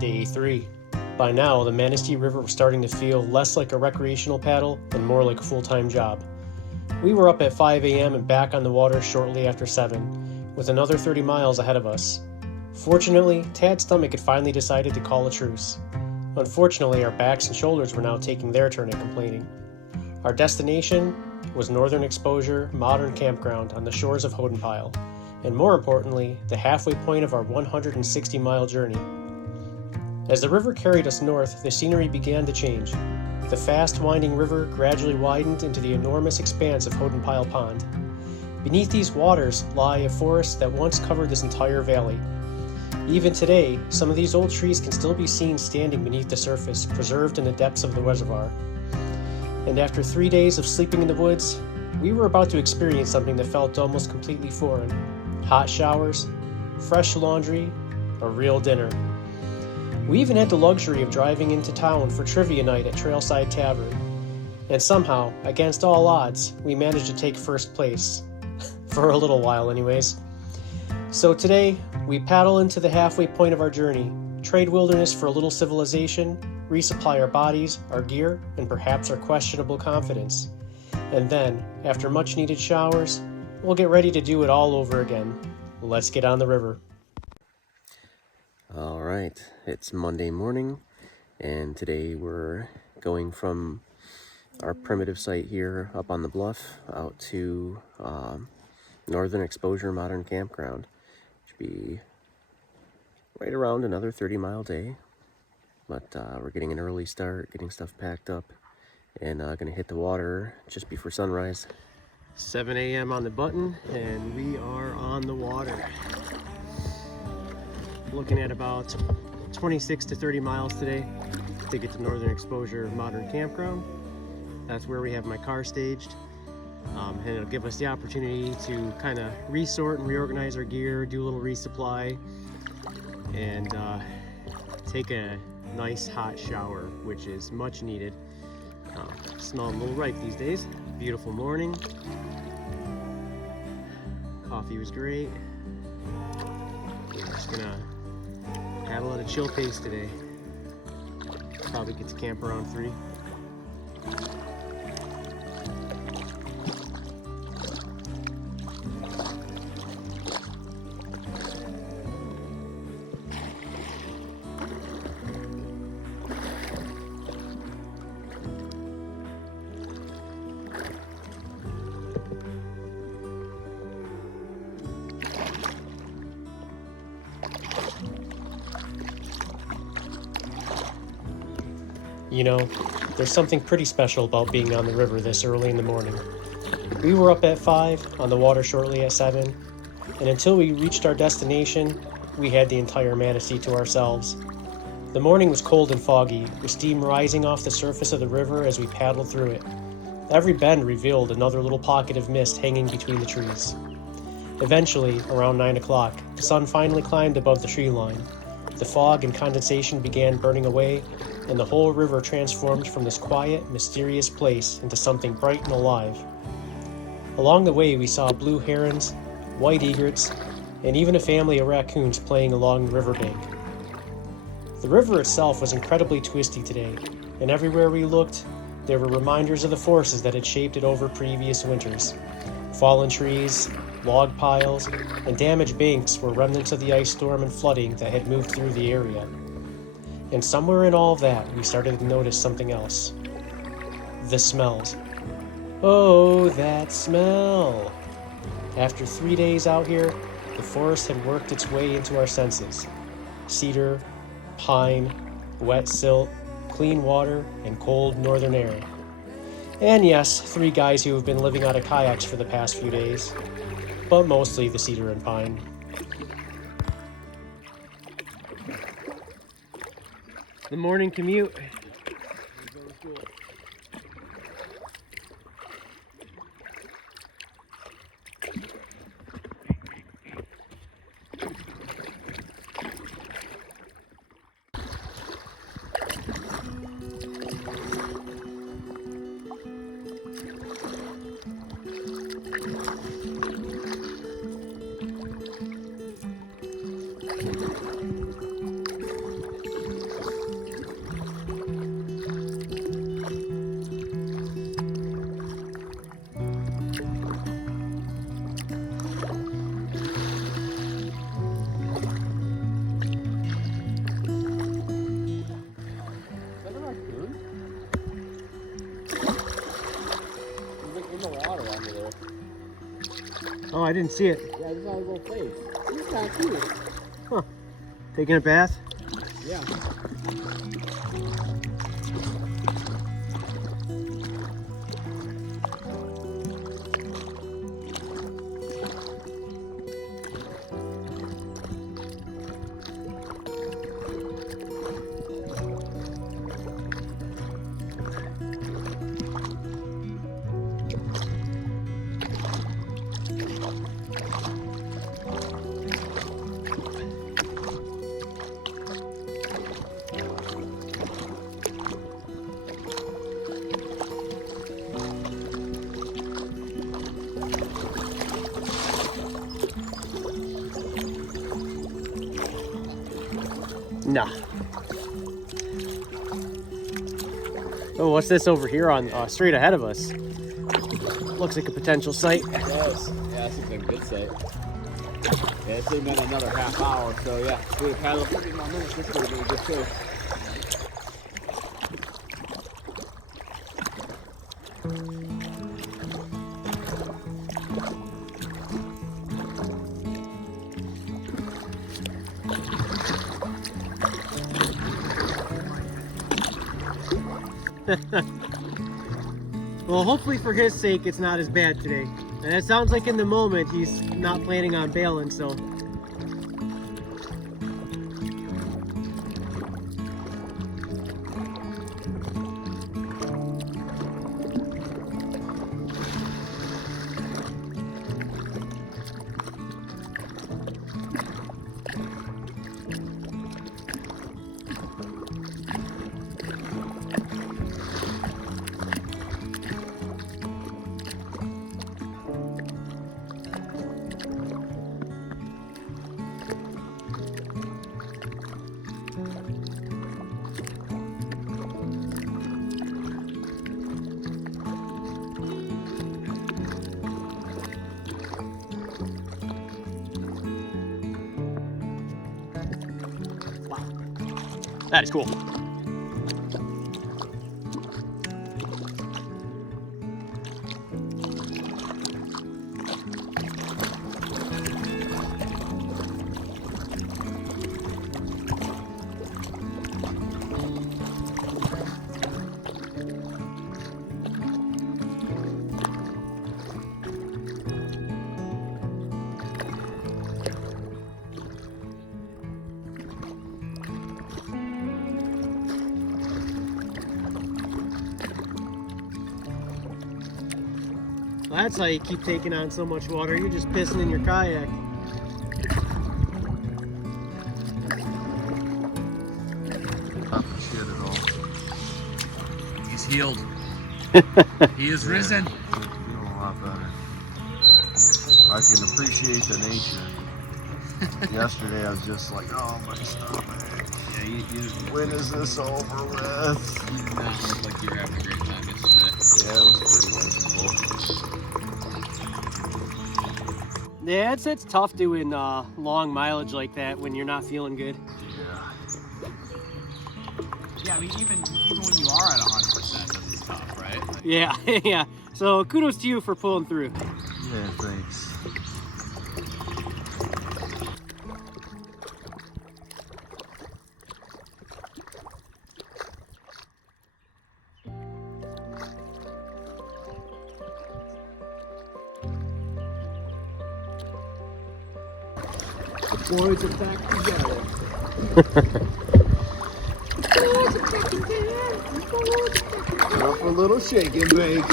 Day 3. By now, the Manistee River was starting to feel less like a recreational paddle and more like a full-time job. We were up at 5 a.m. and back on the water shortly after 7, with another 30 miles ahead of us. Fortunately, Tad's stomach had finally decided to call a truce. Unfortunately, our backs and shoulders were now taking their turn at complaining. Our destination was Northern Exposure Modern Campground on the shores of Hodenpyl, and more importantly, the halfway point of our 160-mile journey. As the river carried us north, the scenery began to change. The fast winding river gradually widened into the enormous expanse of Hodenpyl Pond. Beneath these waters lie a forest that once covered this entire valley. Even today, some of these old trees can still be seen standing beneath the surface, preserved in the depths of the reservoir. And after 3 days of sleeping in the woods, we were about to experience something that felt almost completely foreign. Hot showers, fresh laundry, a real dinner. We even had the luxury of driving into town for trivia night at Trailside Tavern. And somehow, against all odds, we managed to take first place. For a little while anyways. So today, we paddle into the halfway point of our journey, trade wilderness for a little civilization, resupply our bodies, our gear, and perhaps our questionable confidence. And then, after much needed showers, we'll get ready to do it all over again. Let's get on the river. All right, it's Monday morning, and today we're going from our primitive site here up on the bluff out to Northern Exposure Modern Campground. Should be right around another 30-mile day, but we're getting an early start, getting stuff packed up, and gonna hit the water just before sunrise. 7 a.m. on the button, and we are on the water. Looking at about 26 to 30 miles today to get to Northern Exposure Modern Campground. That's where we have my car staged, and it'll give us the opportunity to kind of resort and reorganize our gear, do a little resupply, and take a nice hot shower, which is much needed. Smelling a little ripe these days. Beautiful morning. Coffee was great. We're just gonna paddle at a chill pace today. Probably get to camp around 3. You know, there's something pretty special about being on the river this early in the morning. We were up at 5, on the water shortly at 7, and until we reached our destination, we had the entire Manistee to ourselves. The morning was cold and foggy, with steam rising off the surface of the river as we paddled through it. Every bend revealed another little pocket of mist hanging between the trees. Eventually, around 9 o'clock, the sun finally climbed above the tree line. The fog and condensation began burning away, and the whole river transformed from this quiet, mysterious place into something bright and alive. Along the way, we saw blue herons, white egrets, and even a family of raccoons playing along the riverbank. The river itself was incredibly twisty today, and everywhere we looked, there were reminders of the forces that had shaped it over previous winters. Fallen trees, log piles, and damaged banks were remnants of the ice storm and flooding that had moved through the area. And somewhere in all of that, we started to notice something else. The smells. Oh, that smell! After 3 days out here, the forest had worked its way into our senses. Cedar, pine, wet silt, clean water, and cold northern air. And yes, 3 guys who have been living out of kayaks for the past few days. But mostly the cedar and pine. The morning commute. I didn't see it. Yeah, this is our little place. This is kind of cute. Huh. Taking a bath? Yeah. Nah. Oh, what's this over here on straight ahead of us? Looks like a potential site. It does. Yeah, this is a good site. Yeah, it's been another half hour, so yeah, we would have paddled 30 more minutes. This would have been a good choice. Well, hopefully for his sake, it's not as bad today. And it sounds like in the moment, he's not planning on bailing, so. That is cool. Well, that's how you keep taking on so much water. You're just pissing in your kayak. Not for shit at all. He's healed. He is risen. Feeling a lot better. I can appreciate the nature. Yesterday I was just like, oh my stomach. Yeah, you When is this over with? did not look like you were having a great time yesterday. Yeah, it was pretty miserable. Yeah, it's tough doing long mileage like that when you're not feeling good. Yeah. Yeah, I mean, even when you are at 100%, this is tough, right? Like, Yeah, yeah. So kudos to you for pulling through. Yeah, thanks. the boys are back together. Now for a little shake and bake.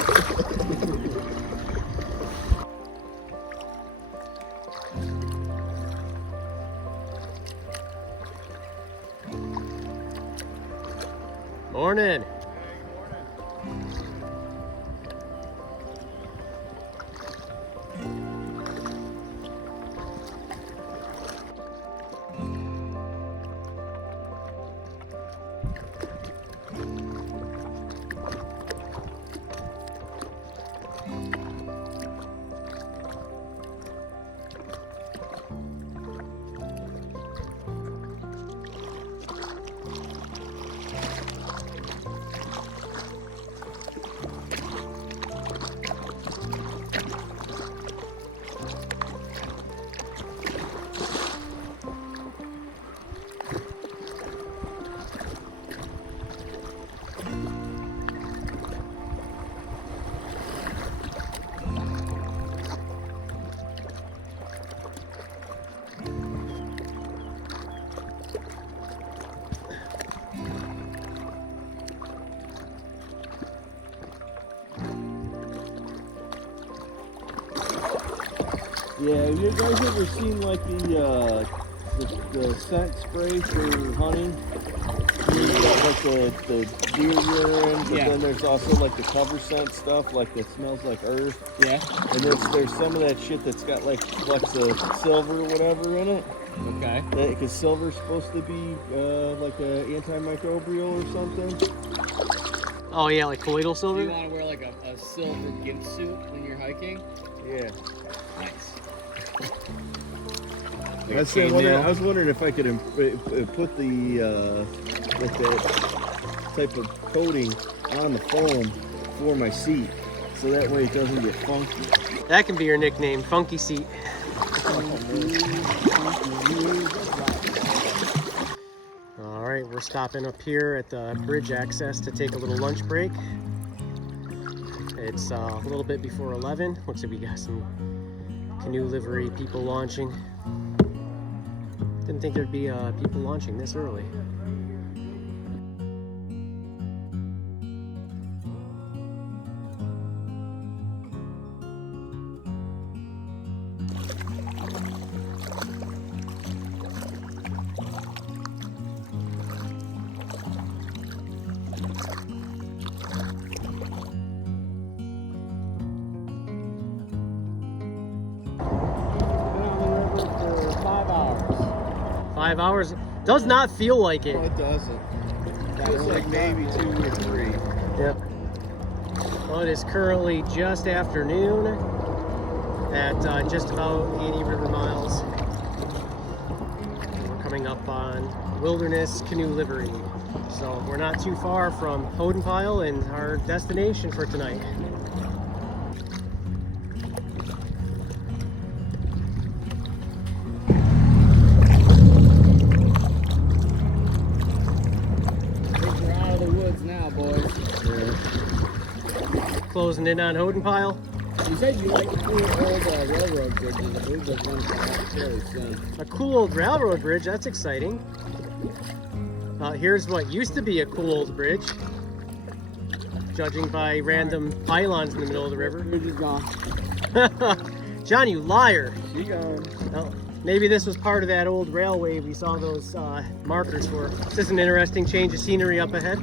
Morning. Yeah, have you guys ever seen like the scent spray for hunting? You've got like the deer urine, but Yeah. then there's also like the cover scent stuff, like that smells like earth. Yeah. And there's some of that shit that's got like flecks of silver or whatever in it. Okay. Because silver's supposed to be like an antimicrobial or something. Oh yeah, like colloidal Do silver? you want to wear like a silver gimp suit when you're hiking? Yeah. Nice. I was wondering if I could put the like that type of coating on the foam for my seat, so that way it doesn't get funky. That can be your nickname, Funky Seat. All right, we're stopping up here at the bridge access to take a little lunch break. It's a little bit before 11. Looks like we got some canoe livery people launching. Didn't think there'd be people launching this early. For 5 hours. 5 hours? Does not feel like it. No, it doesn't. It's like maybe 2 or 3. Yep. Well, it is currently just afternoon at just about 80 river miles. We're coming up on Wilderness Canoe Livery. So we're not too far from Hodenpyl and our destination for tonight. We're out of the woods now, boys. Closing in on Hodenpyl. You said you like the cool old railroad bridges. I believe there's one coming up fairly soon. A cool old railroad bridge, that's exciting. Here's what used to be a cool old bridge, judging by random pylons in the middle of the river. Bridge is gone. John, you liar. She gone. Oh, maybe this was part of that old railway we saw those markers for. This is an interesting change of scenery up ahead.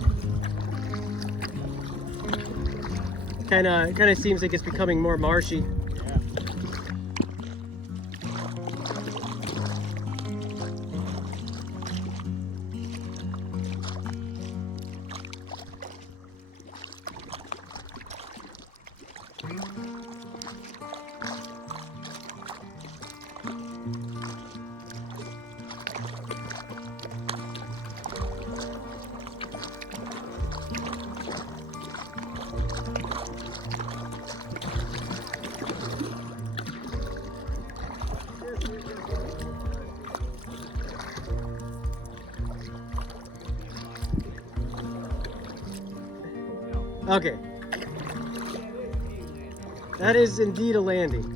Kind of seems like it's becoming more marshy. Okay. That is indeed a landing.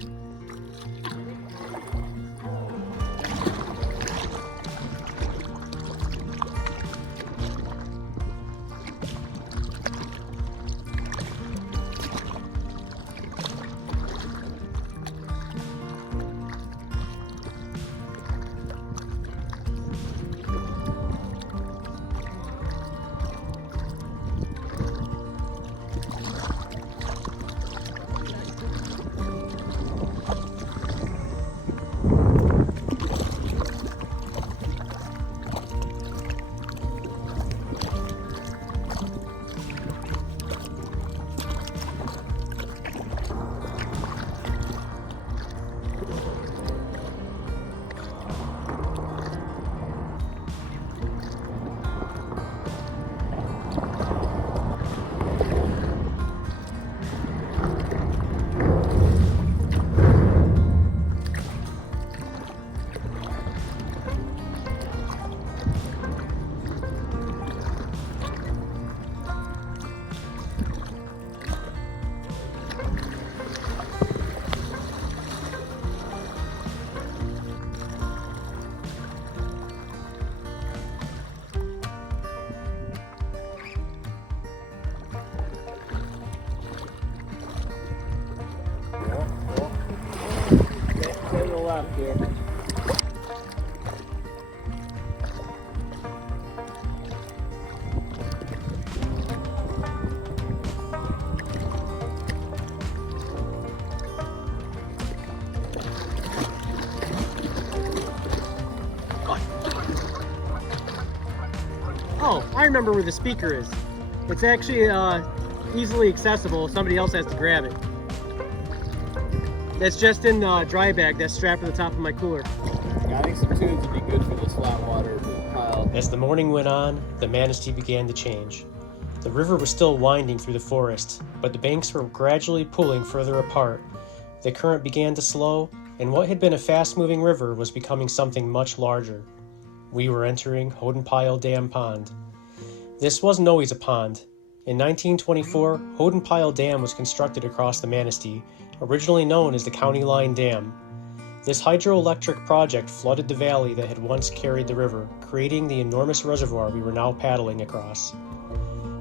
left here. Oh, I remember where the speaker is. It's actually easily accessible. Somebody else has to grab it. That's just in the dry bag that's strapped to the top of my cooler. Yeah, I think some tunes would be good for this flat water pile. As the morning went on, the Manistee began to change. The river was still winding through the forest, but the banks were gradually pulling further apart. The current began to slow, and what had been a fast-moving river was becoming something much larger. We were entering Hodenpyl Dam Pond. This wasn't always a pond. In 1924, Hodenpyl Dam was constructed across the Manistee, originally known as the County Line Dam. This hydroelectric project flooded the valley that had once carried the river, creating the enormous reservoir we were now paddling across.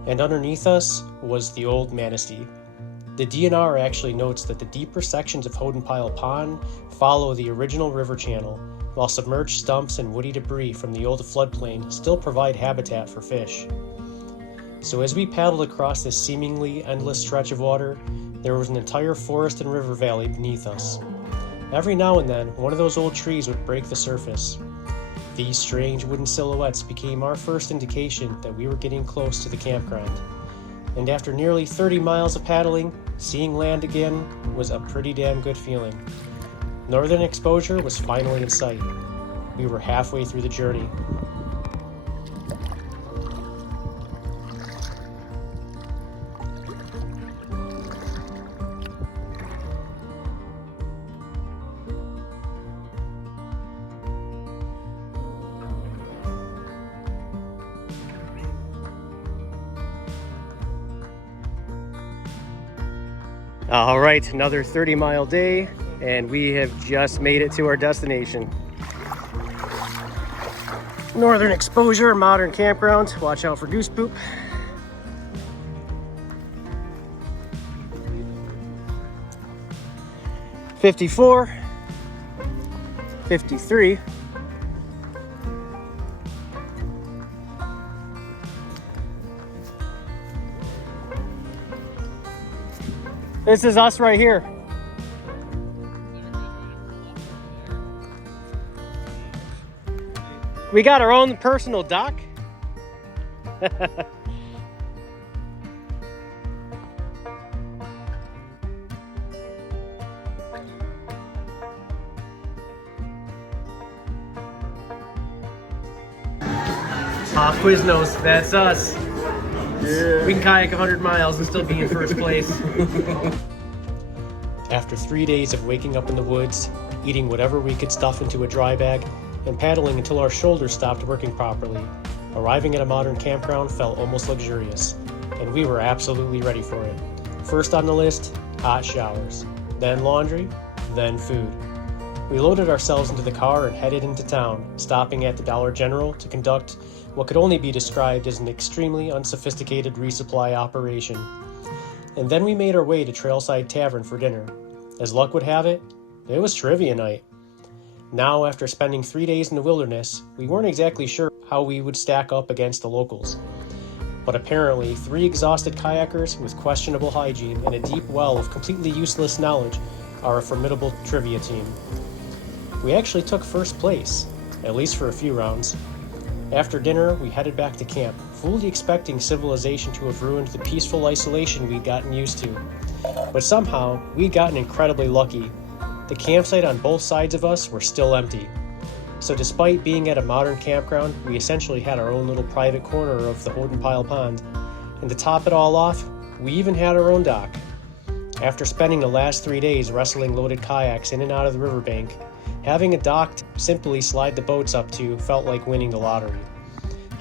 And underneath us was the old Manistee. The DNR actually notes that the deeper sections of Hodenpyl Pond follow the original river channel, while submerged stumps and woody debris from the old floodplain still provide habitat for fish. So as we paddled across this seemingly endless stretch of water, there was an entire forest and river valley beneath us. Every now and then, one of those old trees would break the surface. These strange wooden silhouettes became our first indication that we were getting close to the campground. And after nearly 30 miles of paddling, seeing land again was a pretty damn good feeling. Northern Exposure was finally in sight. We were halfway through the journey. All right, another 30-mile day, and we have just made it to our destination. Northern Exposure Modern Campground. Watch out for goose poop. $54, $53, this is us right here. We got our own personal dock. Quiznos, that's us. Yeah. We can kayak 100 miles and still be in first place. After 3 days of waking up in the woods, eating whatever we could stuff into a dry bag, and paddling until our shoulders stopped working properly, arriving at a modern campground felt almost luxurious, and we were absolutely ready for it. First on the list, hot showers, then laundry, then food. We loaded ourselves into the car and headed into town, stopping at the Dollar General to conduct what could only be described as an extremely unsophisticated resupply operation. And then we made our way to Trailside Tavern for dinner. As luck would have it, it was trivia night. Now, after spending 3 days in the wilderness, we weren't exactly sure how we would stack up against the locals. But apparently, 3 exhausted kayakers with questionable hygiene and a deep well of completely useless knowledge are a formidable trivia team. We actually took first place, at least for a few rounds. After dinner, we headed back to camp, fully expecting civilization to have ruined the peaceful isolation we'd gotten used to. But somehow, we'd gotten incredibly lucky. The campsite on both sides of us were still empty. So despite being at a modern campground, we essentially had our own little private corner of the Hodenpyl Pond. And to top it all off, we even had our own dock. After spending the last 3 days wrestling loaded kayaks in and out of the riverbank, having a dock to simply slide the boats up to felt like winning the lottery.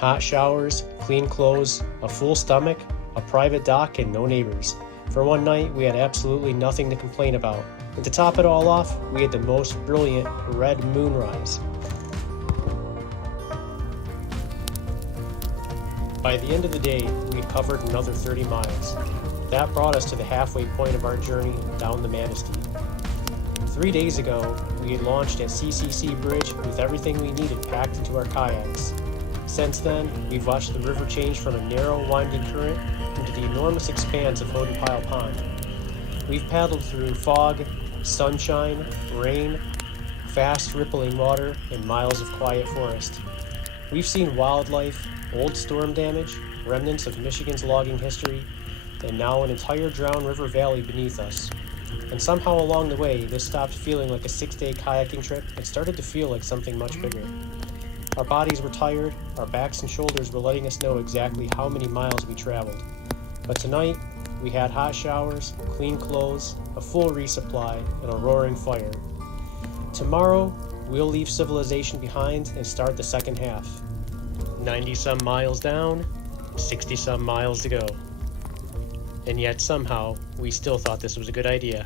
Hot showers, clean clothes, a full stomach, a private dock, and no neighbors. For one night, we had absolutely nothing to complain about. And to top it all off, we had the most brilliant red moonrise. By the end of the day, we'd covered another 30 miles. That brought us to the halfway point of our journey down the Manistee. 3 days ago, we had launched at CCC Bridge with everything we needed packed into our kayaks. Since then, we've watched the river change from a narrow, winding current into the enormous expanse of Hodenpyl Pond. We've paddled through fog, sunshine, rain, fast rippling water, and miles of quiet forest. We've seen wildlife, old storm damage, remnants of Michigan's logging history, and now an entire drowned river valley beneath us. And somehow along the way, this stopped feeling like a 6-day kayaking trip and started to feel like something much bigger. Our bodies were tired, our backs and shoulders were letting us know exactly how many miles we traveled. But tonight, we had hot showers, clean clothes, a full resupply, and a roaring fire. Tomorrow, we'll leave civilization behind and start the second half. 90-some miles down, 60-some miles to go. And yet somehow, we still thought this was a good idea.